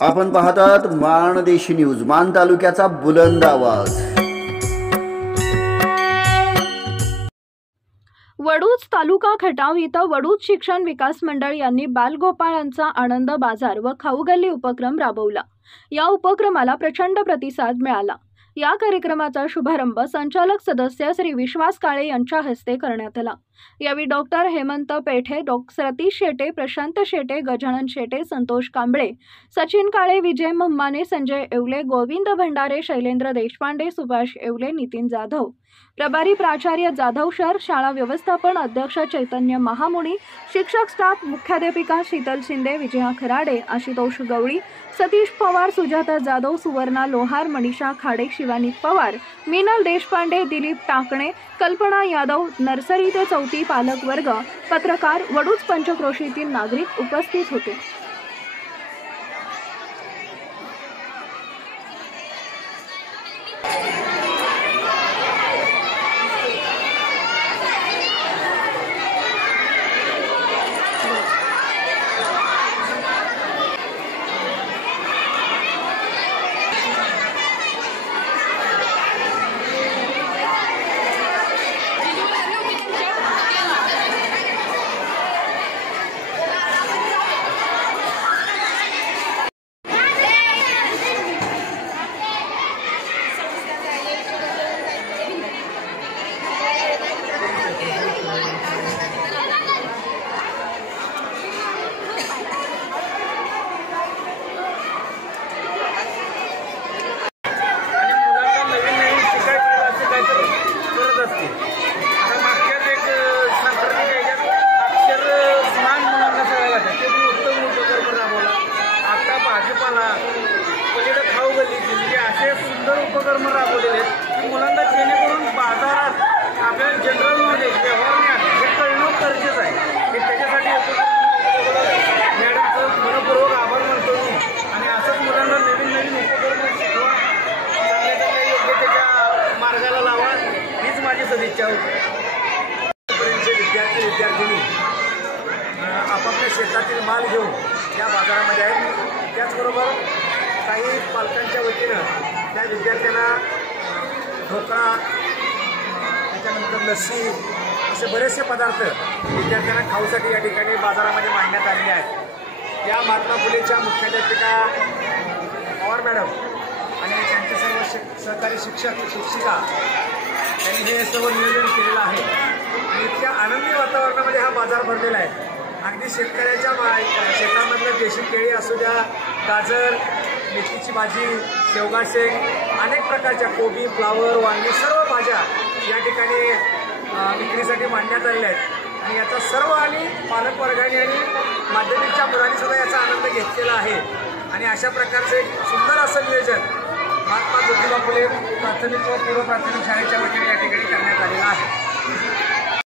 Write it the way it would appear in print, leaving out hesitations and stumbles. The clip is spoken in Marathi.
आपण पाहतात माणदेशी न्यूज, मान तालुक्याचा बुलंद आवाज। वडूज तालुका खटाव इथं वडूज शिक्षण विकास मंडळ यांनी बालगोपाळांचा आनंद बाजार व खाऊगल्ली उपक्रम राबवला। या उपक्रमाला प्रचंड प्रतिसाद मिळाला। या कार्यक्रमाचा शुभारंभ संचालक सदस्य श्री विश्वास काळे यांच्या हस्ते करण्यात आला। यावेळी डॉक्टर हेमंत पेठे, डॉक्टर सतीश शेटे, प्रशांत शेटे, गजानन शेटे, संतोष कांबळे, सचिन काळे, विजय म्हाने, संजय येवले, गोविंद भंडारे, शैलेंद्र देशपांडे, सुभाष येवले, नितीन जाधव, प्रभारी प्राचार्य जाधव शहर, शाळा व्यवस्थापन अध्यक्ष चैतन्य महामुनी, शिक्षक स्टाफ, मुख्याध्यापिका शीतल शिंदे, विजया खराडे, आशुतोष गवळी, सतीश पवार, सुजाता जाधव, सुवर्णा लोहार, मनीषा खाडे, शिवानी पवार, मीनल देशपांडे, दिलीप टाकणे, कल्पना यादव, नर्सरी ते चौथी पालक वर्ग, पत्रकार, वडूज पंचक्रोशीतील नागरिक उपस्थित होते। सुंदर उपक्रम राबवलेले आहेत की मुलांना जेणेकरून बाजारात आपल्या जनरल नॉलेज व्यवहार हे कळणं गरजेचं आहे। की त्याच्यासाठी मॅडमचं मनपूर्वक आभार मानतो आणि असंच मुलांना नवीन नवीन उपक्रम शिकवा, चांगल्या योग्य त्याच्या मार्गाला लावा, हीच माझी सदिच्छा होती। विद्यार्थी आपापल्या शेतातील माल घेऊन या बाजारामध्ये आहेत। त्याचबरोबर काही पालकांच्या वतीनं त्या विद्यार्थ्यांना ढोकळा, त्याच्यानंतर लस्सी असे बरेचसे पदार्थ विद्यार्थ्यांना खाऊसाठी या ठिकाणी बाजारामध्ये मांडण्यात आलेले आहेत। या महात्मा फुलेच्या मुख्याध्यापिका पवार मॅडम आणि त्यांचे सर्व सहकारी शिक्षिका त्यांनी हे सर्व नियोजन केलेलं आहे आणि इतक्या आनंदी वातावरणामध्ये हा बाजार भरलेला आहे। अगदी शेतकऱ्याच्या शेतामधल्या देशी केळी असू द्या, गाजर, मेथीची भाजी, शेवगा शेंग, अनेक प्रकारच्या कोबी, फ्लावर, वांगी, सर्व भाज्या या ठिकाणी विक्रीसाठी मांडण्यात आलेल्या आहेत आणि याचा सर्व आणि पालकवर्गाने आणि माध्यमिकच्या मुलांनी सुद्धा याचा आनंद घेतलेला आहे आणि अशा प्रकारचे एक सुंदर असं नियोजन महात्मा ज्योतिबा फुले प्राथमिक व पूर्व प्राथमिक शाळेच्या वतीने या ठिकाणी करण्यात आलेलं आहे।